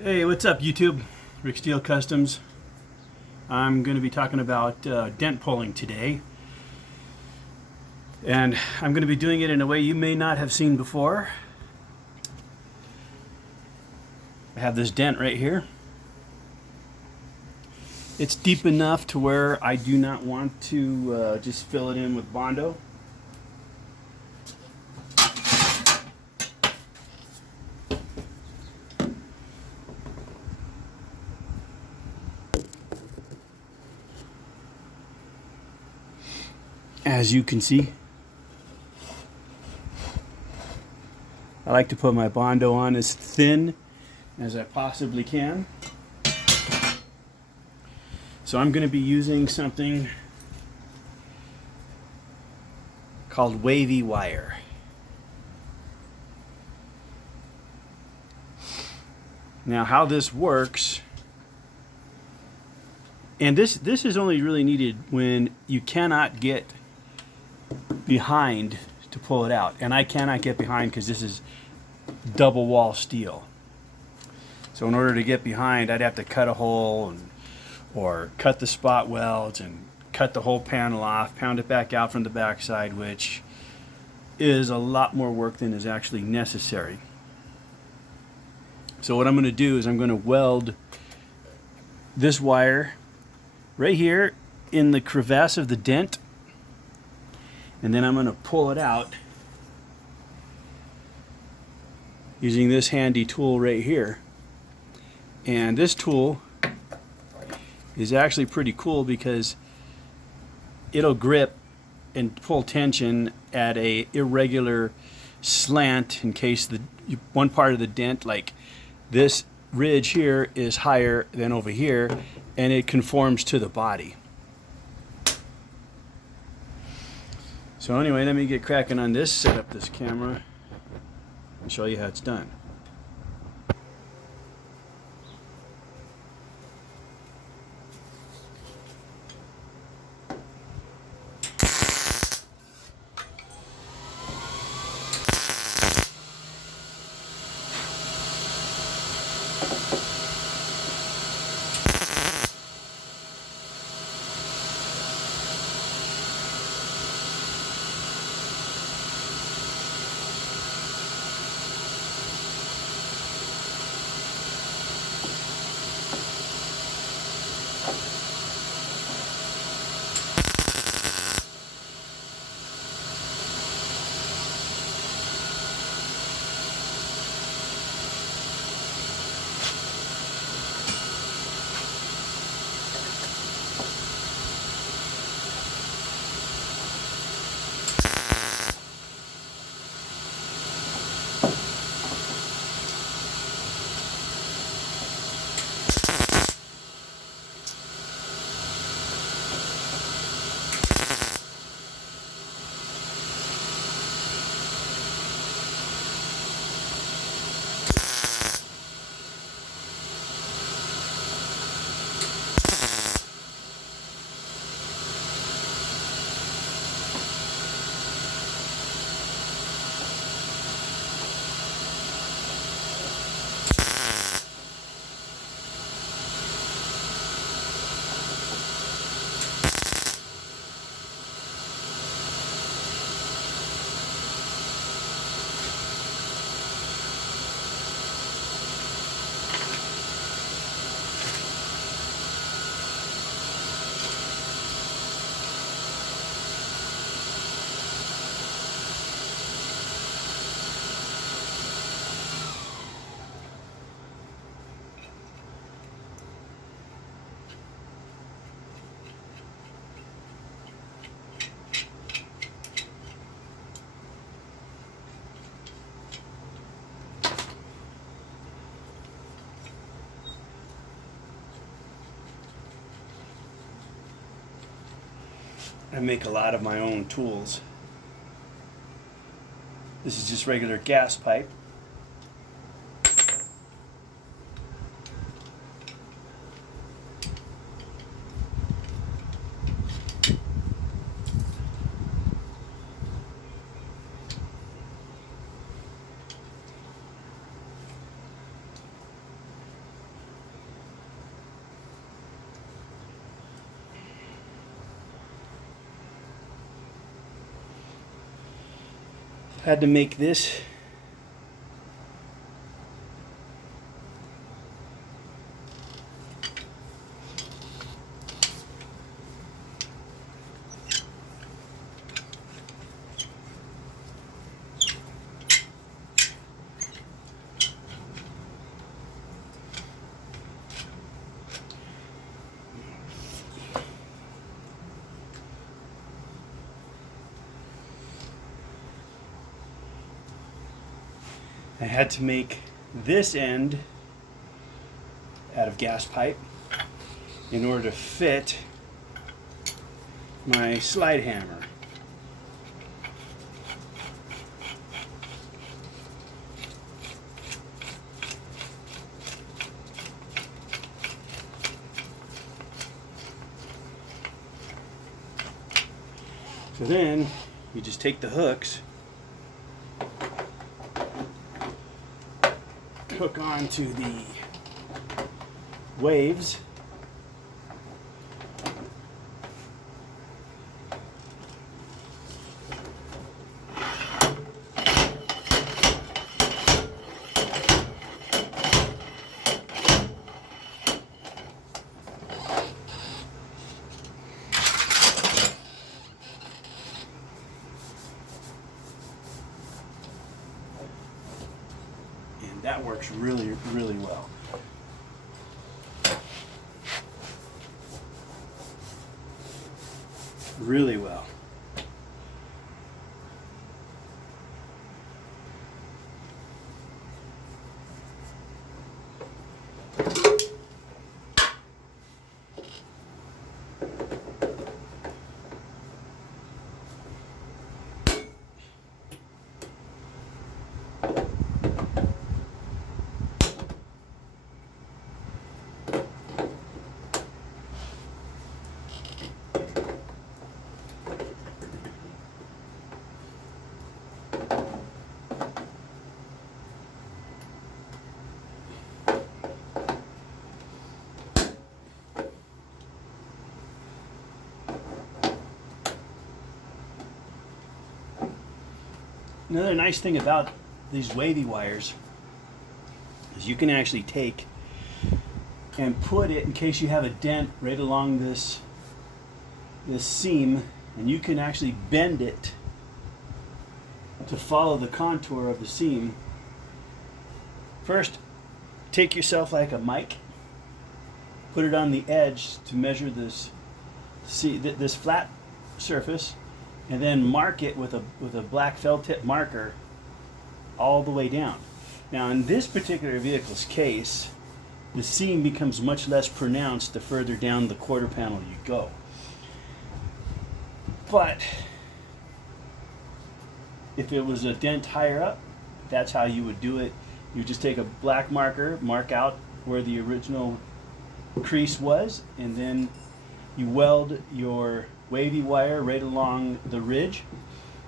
Hey, what's up YouTube? Rick Steele Customs. I'm going to be talking about dent pulling today. And I'm going to be doing it in a way you may not have seen before. I have this dent right here. It's deep enough to where I do not want to just fill it in with Bondo. As you can see, I like to put my Bondo on as thin as I possibly can. So I'm going to be using something called wavy wire. Now how this works, and this is only really needed when you cannot get behind to pull it out, and I cannot get behind because this is double wall steel. So in order to get behind, I'd have to cut a hole or cut the spot welds and cut the whole panel off, pound it back out from the backside, which is a lot more work than is actually necessary. So what I'm going to do is I'm going to weld this wire right here in the crevasse of the dent, and then I'm going to pull it out using this handy tool right here. And this tool is actually pretty cool because it'll grip and pull tension at a irregular slant in case one part of the dent, like this ridge here, is higher than over here, and it conforms to the body. So anyway, let me get cracking on this, set up this camera, and show you how it's done. I make a lot of my own tools. This is just regular gas pipe. Had to make this I had to make this end out of gas pipe in order to fit my slide hammer. So then you just take the hooks, hook onto the waves, and that works really, really well. Really well. Another nice thing about these wavy wires is you can actually take and put it, in case you have a dent right along this seam, and you can actually bend it to follow the contour of the seam. First, take yourself like a mic, put it on the edge to measure this flat surface, and then mark it with a black felt tip marker all the way down. Now in this particular vehicle's case, the seam becomes much less pronounced the further down the quarter panel you go. But if it was a dent higher up, that's how you would do it. You just take a black marker, mark out where the original crease was, and then you weld your wavy wire right along the ridge,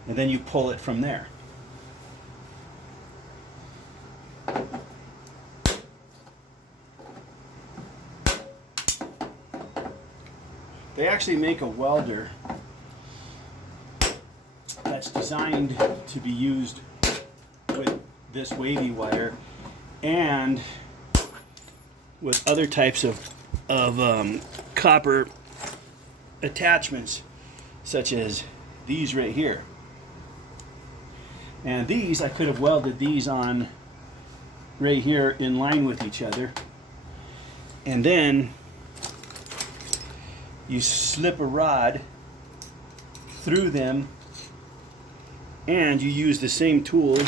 and then you pull it from there. They actually make a welder that's designed to be used with this wavy wire and with other types of copper attachments, such as these right here. And these, I could have welded these on right here in line with each other, and then you slip a rod through them, and you use the same tool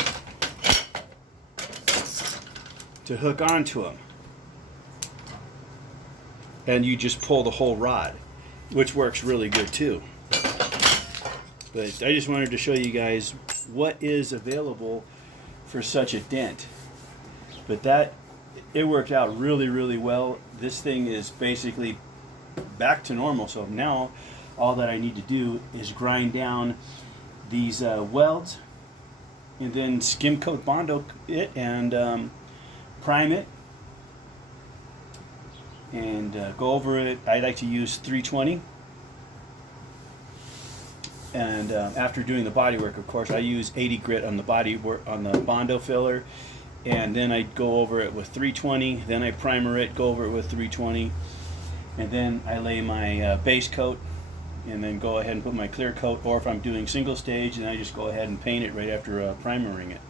to hook onto them, and you just pull the whole rod, which works really good too. But I just wanted to show you guys what is available for such a dent. But it worked out really, really well. This thing is basically back to normal. So now all that I need to do is grind down these welds, and then skim coat Bondo it, and prime it, and go over it. I like to use 320, And after doing the body work, of course, I use 80 grit on the body work, on the Bondo filler, and then I go over it with 320. Then I primer it, go over it with 320, and then I lay my base coat, and then go ahead and put my clear coat. Or if I'm doing single stage, then I just go ahead and paint it right after primering it.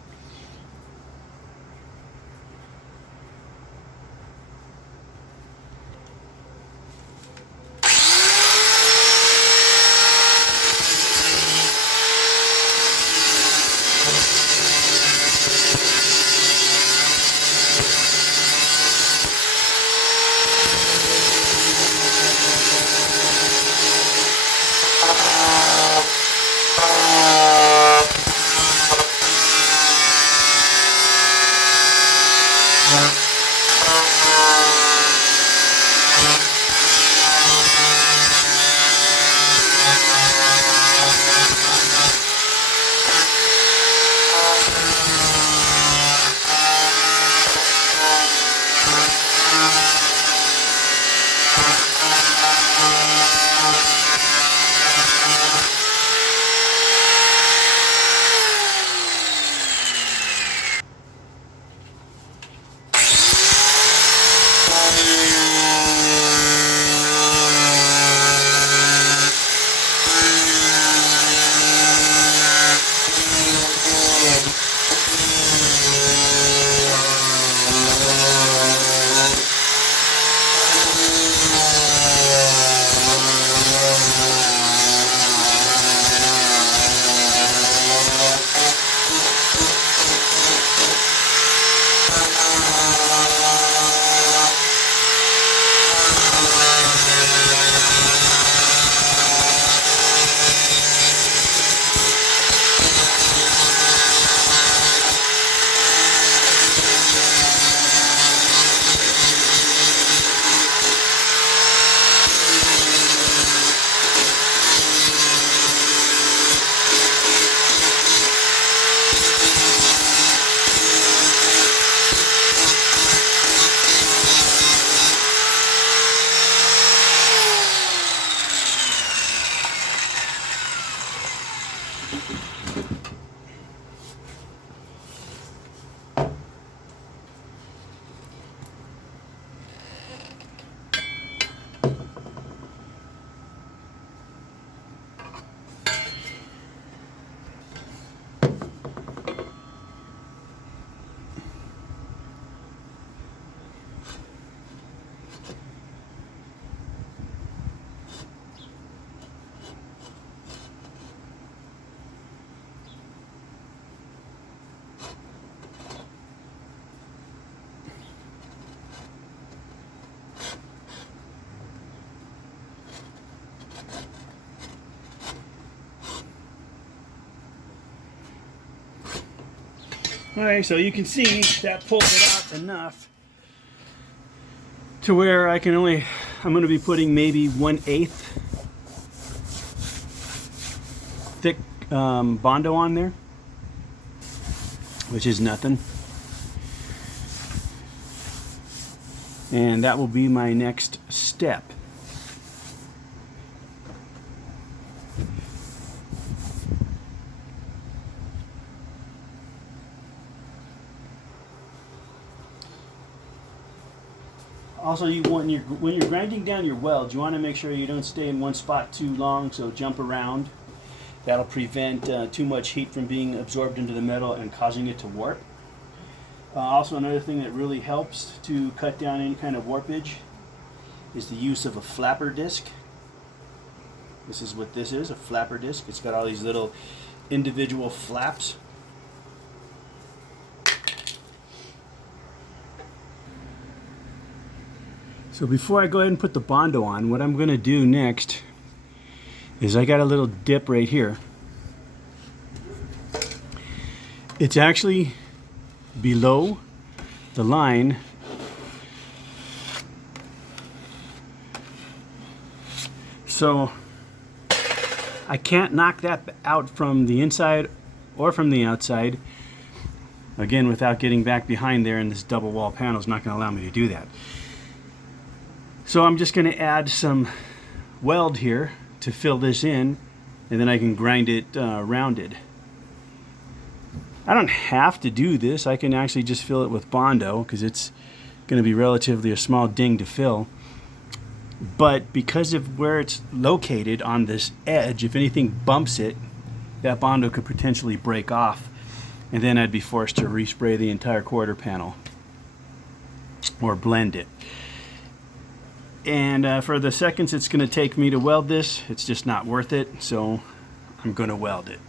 Alright, so you can see that pulled it out enough to where I'm going to be putting maybe 1/8 thick Bondo on there, which is nothing. And that will be my next step. Also, when you're grinding down your welds, you want to make sure you don't stay in one spot too long, so jump around. That'll prevent too much heat from being absorbed into the metal and causing it to warp. Also, another thing that really helps to cut down any kind of warpage is the use of a flapper disc. This is what this is, a flapper disc. It's got all these little individual flaps. So before I go ahead and put the Bondo on, what I'm going to do next is I got a little dip right here. It's actually below the line so I can't knock that out from the inside or from the outside, again, without getting back behind there, and this double wall panel is not going to allow me to do that. So I'm just going to add some weld here to fill this in, and then I can grind it rounded. I don't have to do this. I can actually just fill it with Bondo because it's going to be relatively a small ding to fill. But because of where it's located on this edge, if anything bumps it, that Bondo could potentially break off, and then I'd be forced to respray the entire quarter panel or blend it. And for the seconds it's going to take me to weld this, it's just not worth it, so I'm going to weld it.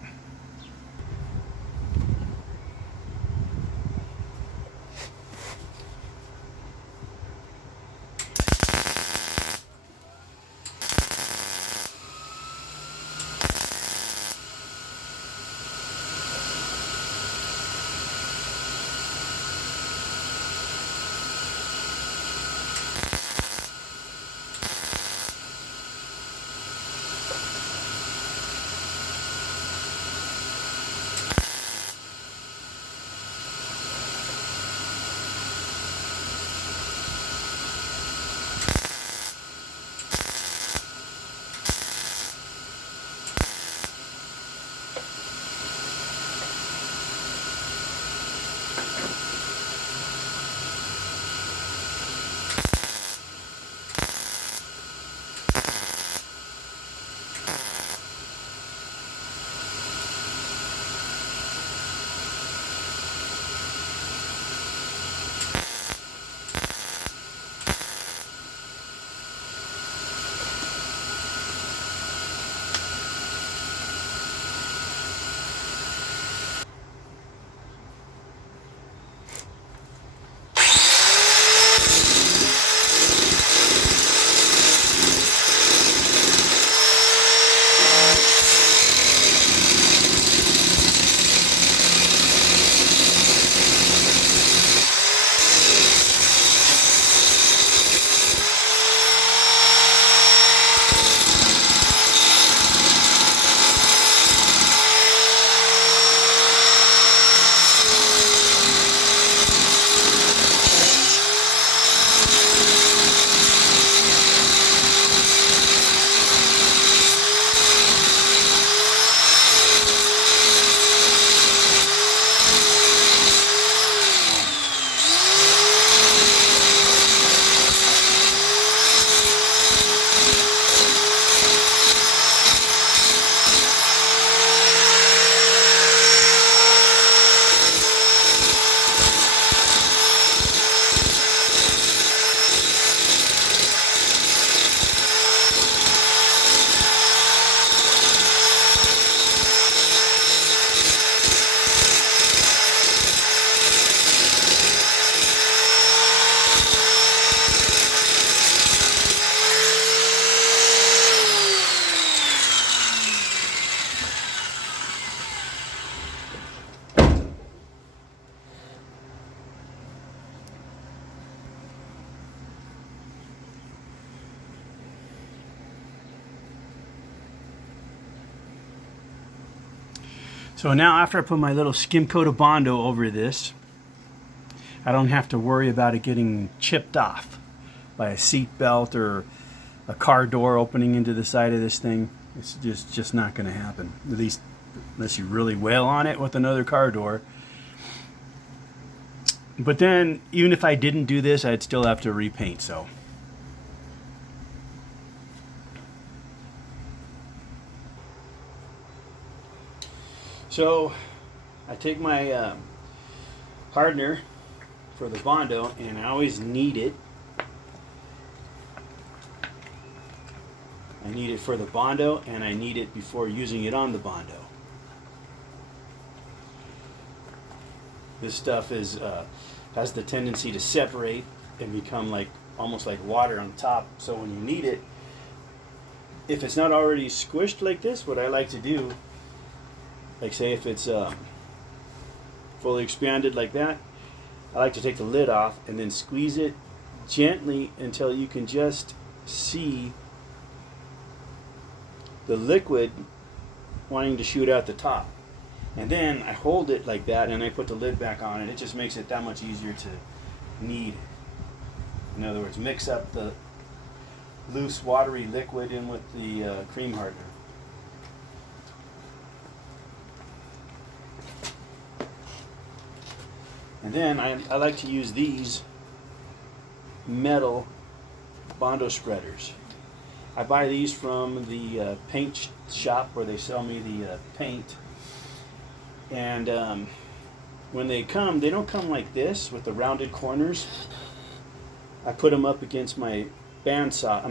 So now after I put my little skim coat of Bondo over this, I don't have to worry about it getting chipped off by a seat belt or a car door opening into the side of this thing. It's just not going to happen, at least unless you really wail on it with another car door. But then even if I didn't do this, I'd still have to repaint. So I take my hardener for the Bondo, and I always knead it. I knead it for the Bondo, and I knead it before using it on the Bondo. This stuff is has the tendency to separate and become like almost like water on top. So when you knead it, if it's not already squished like this, what I like to do, like say if it's fully expanded like that, I like to take the lid off and then squeeze it gently until you can just see the liquid wanting to shoot out the top. And then I hold it like that and I put the lid back on, and it just makes it that much easier to knead. In other words, mix up the loose watery liquid in with the cream hardener. And then I like to use these metal Bondo spreaders. I buy these from the paint shop where they sell me the paint. And when they come, they don't come like this with the rounded corners. I put them up against my bandsaw,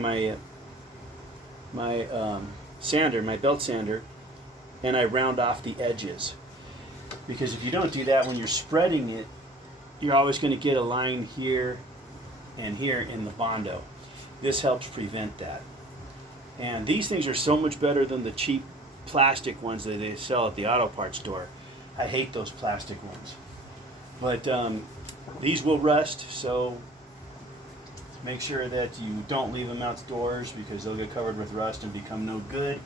my sander, my belt sander, and I round off the edges. Because if you don't do that when you're spreading it, you're always going to get a line here and here in the Bondo. This helps prevent that. And these things are so much better than the cheap plastic ones that they sell at the auto parts store. I hate those plastic ones. But these will rust, so make sure that you don't leave them outdoors because they'll get covered with rust and become no good.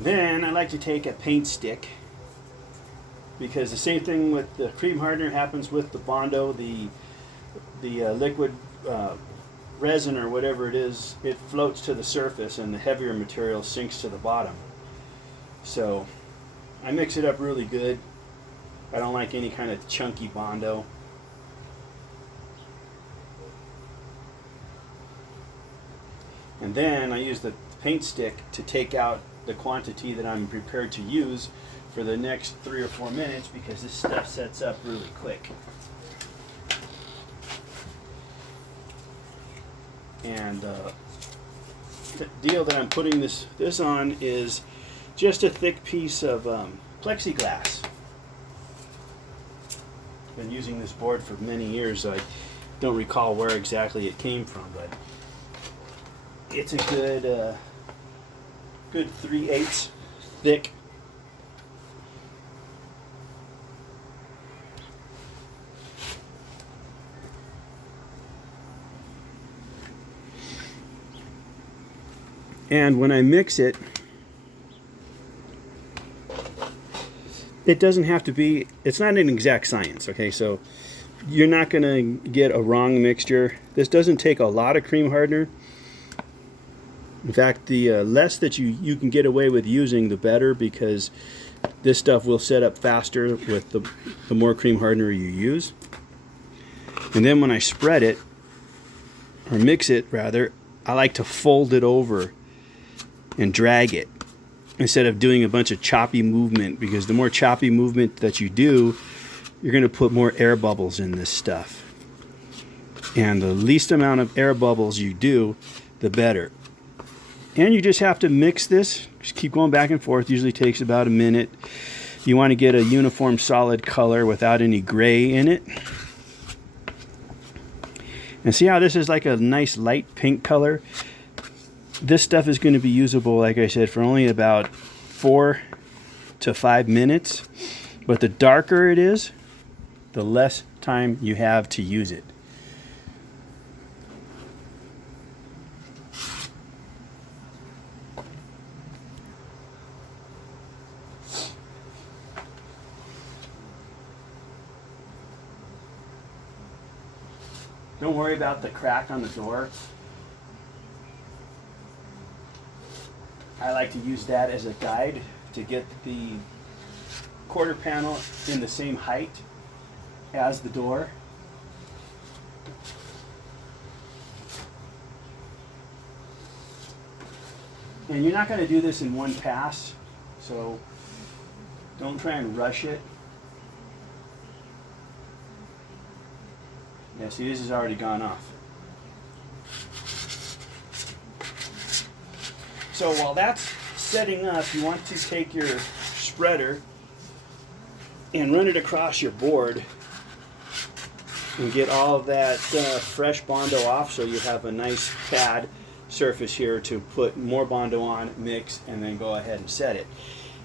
Then I like to take a paint stick, because the same thing with the cream hardener happens with the Bondo, the liquid resin or whatever it is, it floats to the surface and the heavier material sinks to the bottom. So I mix it up really good. I don't like any kind of chunky Bondo. And then I use the paint stick to take out the quantity that I'm prepared to use for the next 3 or 4 minutes, because this stuff sets up really quick. And the deal that I'm putting this on is just a thick piece of plexiglass. Been using this board for many years, so I don't recall where exactly it came from, but it's a good 3/8 thick. And when I mix it, it doesn't have to be, it's not an exact science, okay? So you're not going to get a wrong mixture. This doesn't take a lot of cream hardener. In fact, the less that you can get away with using, the better, because this stuff will set up faster with the more cream hardener you use. And then when I spread it, or mix it rather, I like to fold it over and drag it instead of doing a bunch of choppy movement, because the more choppy movement that you do, you're going to put more air bubbles in this stuff. And the least amount of air bubbles you do, the better. And you just have to mix this, just keep going back and forth. Usually takes about a minute. You want to get a uniform solid color without any gray in it. And see how this is like a nice light pink color? This stuff is going to be usable, like I said, for only about 4 to 5 minutes. But the darker it is, the less time you have to use it. Don't worry about the crack on the door. I like to use that as a guide to get the quarter panel in the same height as the door. And you're not going to do this in one pass, so don't try and rush it. Yeah, see, this has already gone off. So while that's setting up, you want to take your spreader and run it across your board and get all of that fresh Bondo off, so you have a nice pad surface here to put more Bondo on, mix, and then go ahead and set it.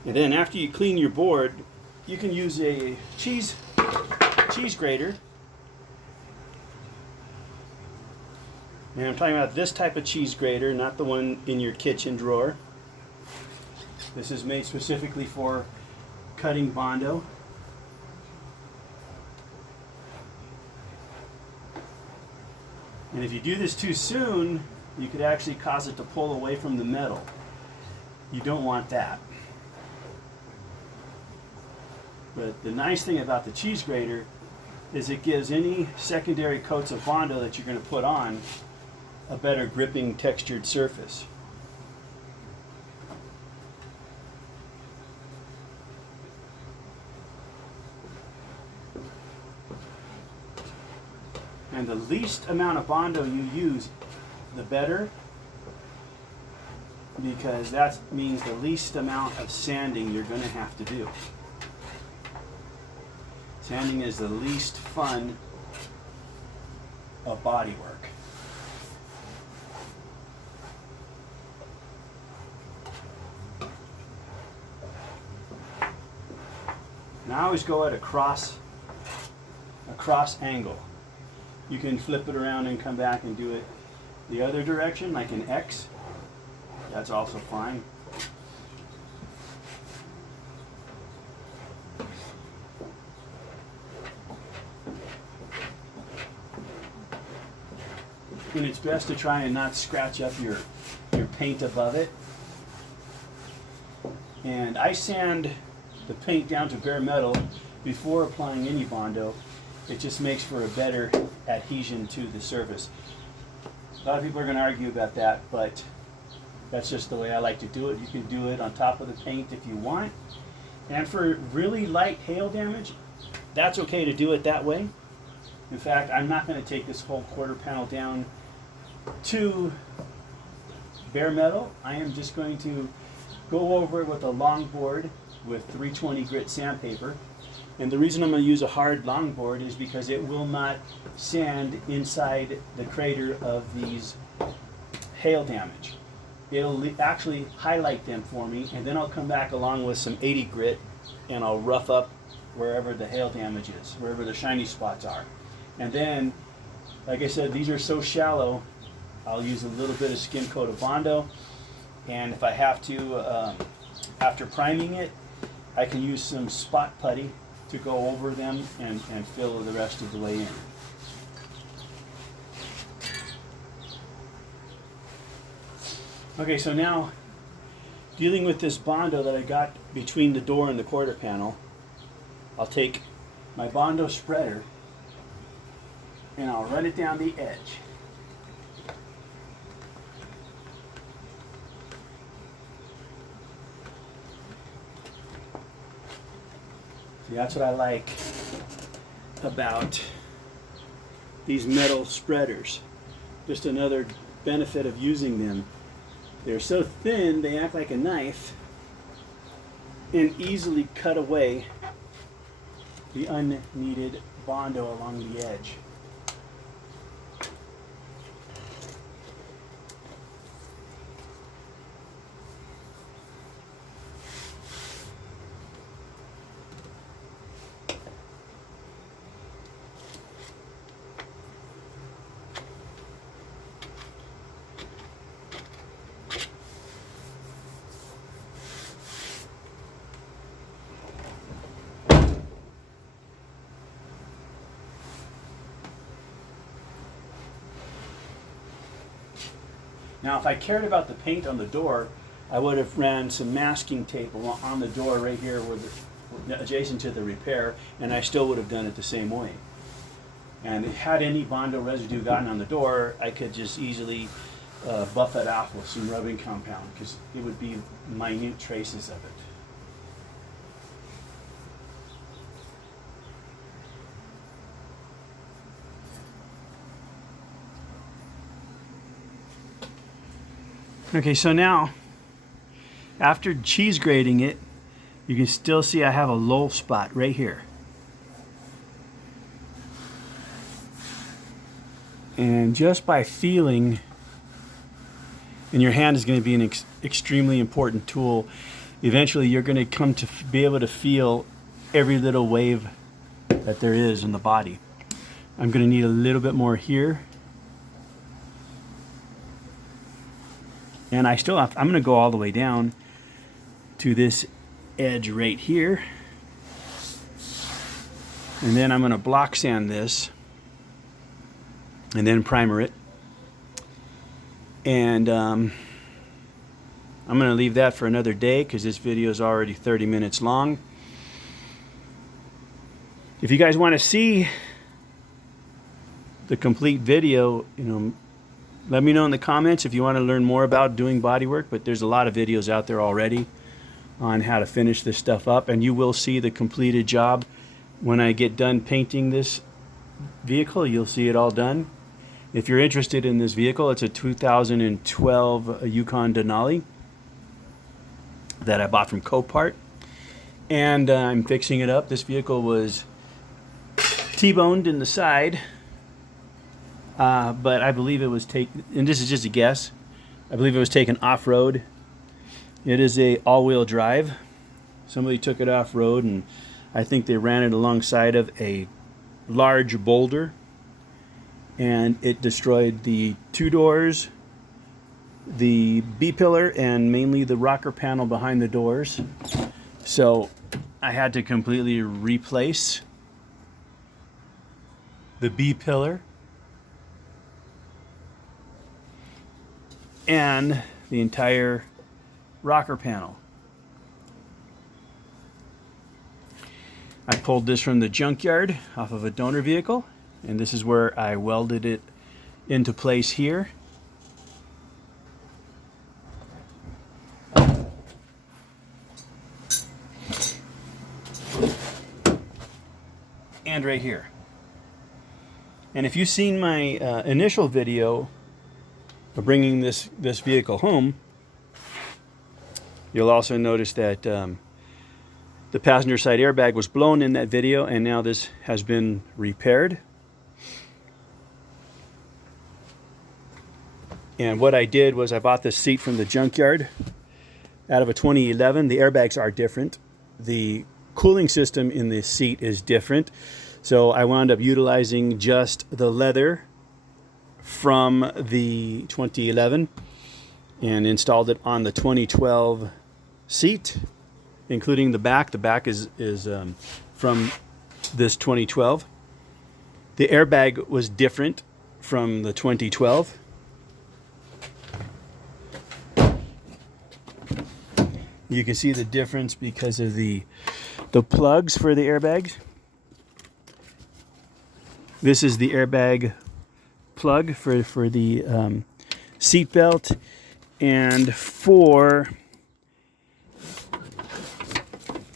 And then after you clean your board, you can use a cheese grater. And I'm talking about this type of cheese grater, not the one in your kitchen drawer. This is made specifically for cutting Bondo. And if you do this too soon, you could actually cause it to pull away from the metal. You don't want that. But the nice thing about the cheese grater is it gives any secondary coats of Bondo that you're going to put on a better gripping textured surface. And the least amount of Bondo you use, the better, because that means the least amount of sanding you're going to have to do. Sanding is the least fun of body work. And I always go at a cross angle. You can flip it around and come back and do it the other direction, like an X. That's also fine. And it's best to try and not scratch up your paint above it. And I sand the paint down to bare metal before applying any Bondo. It just makes for a better adhesion to the surface. A lot of people are going to argue about that, but that's just the way I like to do it. You can do it on top of the paint if you want. And for really light hail damage, that's okay to do it that way. In fact, I'm not going to take this whole quarter panel down to bare metal. I am just going to go over it with a long board with 320 grit sandpaper. And the reason I'm going to use a hard longboard is because it will not sand inside the crater of these hail damage. It'll actually highlight them for me, and then I'll come back along with some 80 grit and I'll rough up wherever the hail damage is, wherever the shiny spots are. And then, like I said, these are so shallow, I'll use a little bit of skim coat of Bondo, and if I have to, after priming it, I can use some spot putty to go over them and fill the rest of the way in. Okay, so now dealing with this Bondo that I got between the door and the quarter panel, I'll take my Bondo spreader and I'll run it down the edge. See, that's what I like about these metal spreaders. Just another benefit of using them. They're so thin, they act like a knife and easily cut away the unneeded Bondo along the edge. Now, if I cared about the paint on the door, I would have ran some masking tape on the door right here adjacent to the repair, and I still would have done it the same way. And had any Bondo residue gotten on the door, I could just easily buff it off with some rubbing compound, because it would be minute traces of it. Okay, so now, after cheese grating it, you can still see I have a low spot right here. And just by feeling, and your hand is going to be an extremely important tool, eventually you're going to come to be able to feel every little wave that there is in the body. I'm going to need a little bit more here. And I'm going to go all the way down to this edge right here. And then I'm going to block sand this and then primer it And I'm going to leave that for another day because this video is already 30 minutes long. If you guys want to see the complete video, let me know in the comments if you want to learn more about doing bodywork. But there's a lot of videos out there already on how to finish this stuff up, and you will see the completed job when I get done painting this vehicle. You'll see it all done. If you're interested in this vehicle, it's a 2012 Yukon Denali that I bought from Copart, and I'm fixing it up. This vehicle was T-boned in the side, but I believe it was taken, and this is just a guess, I believe it was taken off-road. It is a all-wheel drive. Somebody took it off-road, and I think they ran it alongside of a large boulder, and it destroyed the two doors, the B-pillar, and mainly the rocker panel behind the doors. So I had to completely replace the B-pillar and the entire rocker panel. I pulled this from the junkyard off of a donor vehicle, and this is where I welded it into place here. And right here. And if you've seen my initial video of bringing this vehicle home, you'll also notice that the passenger side airbag was blown in that video, and now this has been repaired. And what I did was I bought this seat from the junkyard out of a 2011. The airbags are different. The cooling system in the seat is different. So I wound up utilizing just the leather from the 2011 and installed it on the 2012 seat, including the back. The back is from this 2012. The airbag was different from the 2012. You can see the difference because of the plugs for the airbags. This is the airbag plug for the seat belt, and for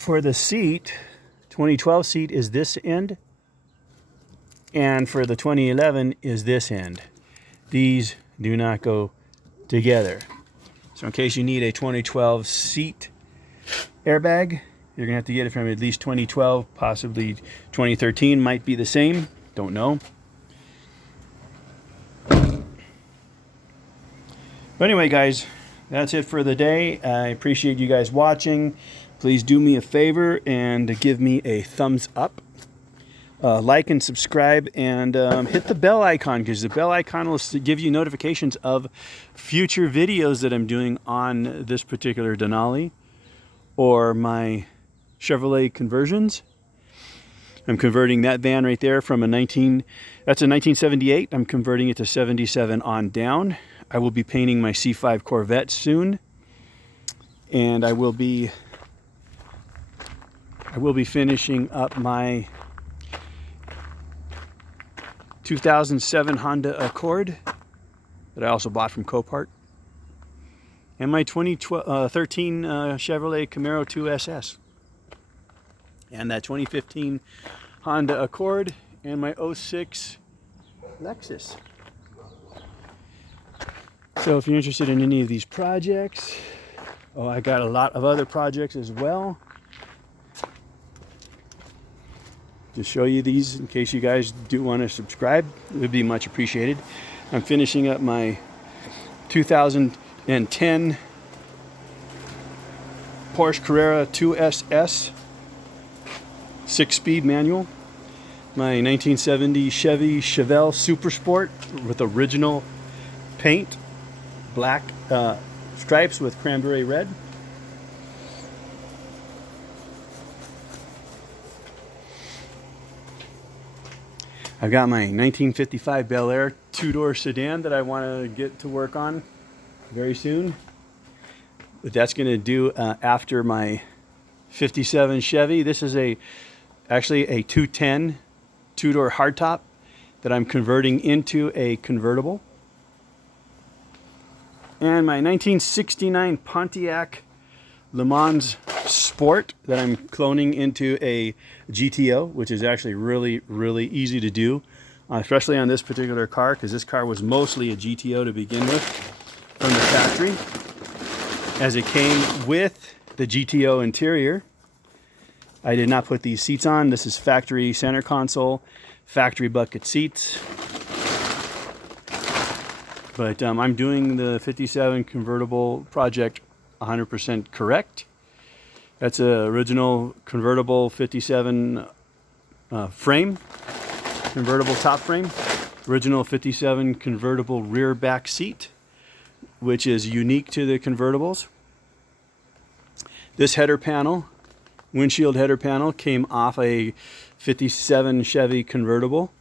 the seat, 2012 seat is this end, and for the 2011 is this end. These do not go together. So in case you need a 2012 seat airbag, you're going to have to get it from at least 2012, possibly 2013 might be the same. Don't know. But anyway, guys, that's it for the day. I appreciate you guys watching. Please do me a favor and give me a thumbs up. Like and subscribe, and hit the bell icon, because the bell icon will give you notifications of future videos that I'm doing on this particular Denali or my Chevrolet conversions. I'm converting that van right there from that's a 1978. I'm converting it to 77 on down. I will be painting my C5 Corvette soon, and I will be finishing up my 2007 Honda Accord that I also bought from Copart, and my 2013 Chevrolet Camaro 2 SS, and that 2015 Honda Accord, and my 06 Lexus. So if you're interested in any of these projects, I got a lot of other projects as well. To show you these in case you guys do want to subscribe, it would be much appreciated. I'm finishing up my 2010 Porsche Carrera 2SS 6-speed manual, my 1970 Chevy Chevelle Super Sport with original paint, black stripes with cranberry red. I've got my 1955 Bel Air two-door sedan that I want to get to work on. very soon. But that's going to do after my 57 Chevy. This is actually a 210 two-door hardtop that I'm converting into a convertible. And my 1969 Pontiac Le Mans Sport that I'm cloning into a GTO, which is actually really, really easy to do, especially on this particular car, because this car was mostly a GTO to begin with from the factory, as it came with the GTO interior. I did not put these seats on. This is factory center console, factory bucket seats. But I'm doing the 57 convertible project 100% correct. That's a original convertible 57 frame, convertible top frame, original 57 convertible rear back seat, which is unique to the convertibles. This header panel, windshield header panel, came off a 57 Chevy convertible.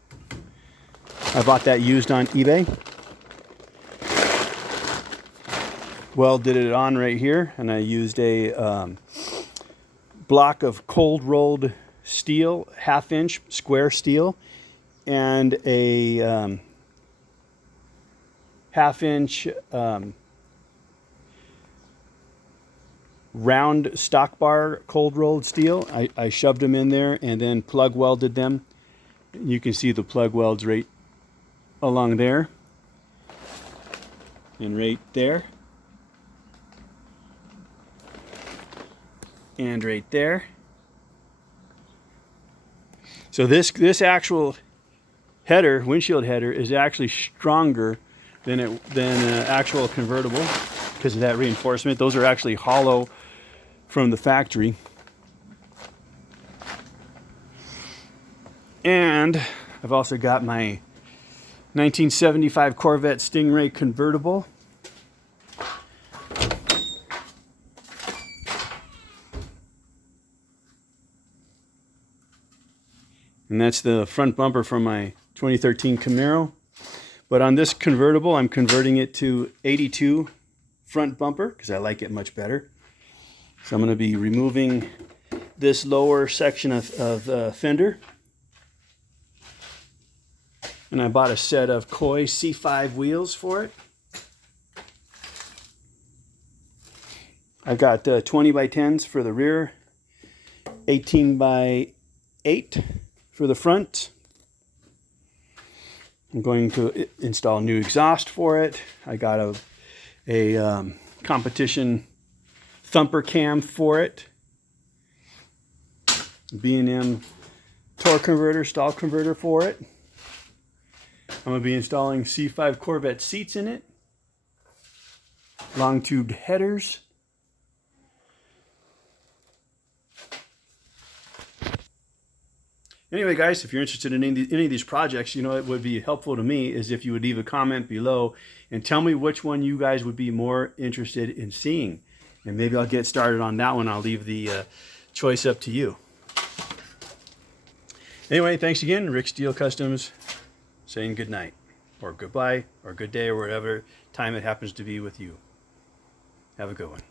I bought that used on eBay. Welded it on right here, and I used a block of cold rolled steel, 1/2 inch square steel, and a 1/2 inch round stock bar cold rolled steel. I shoved them in there and then plug welded them. You can see the plug welds right along there and right there and right there. So this actual header, windshield header, is actually stronger than an actual convertible because of that reinforcement. Those are actually hollow from the factory. And I've also got my 1975 Corvette Stingray convertible. And that's the front bumper from my 2013 Camaro. But on this convertible, I'm converting it to 82 front bumper because I like it much better. So I'm going to be removing this lower section of fender. And I bought a set of Koi C5 wheels for it. I've got 20 by 10s for the rear, 18 by 8 for the front. I'm going to install new exhaust for it. I got a competition thumper cam for it. B&M torque converter, stall converter for it. I'm going to be installing C5 Corvette seats in it. Long tubed headers. Anyway, guys, if you're interested in any of these projects, you know, it would be helpful to me is if you would leave a comment below and tell me which one you guys would be more interested in seeing. And maybe I'll get started on that one. I'll leave the choice up to you. Anyway, thanks again. Rick Steel Customs saying good night or goodbye or good day or whatever time it happens to be with you. Have a good one.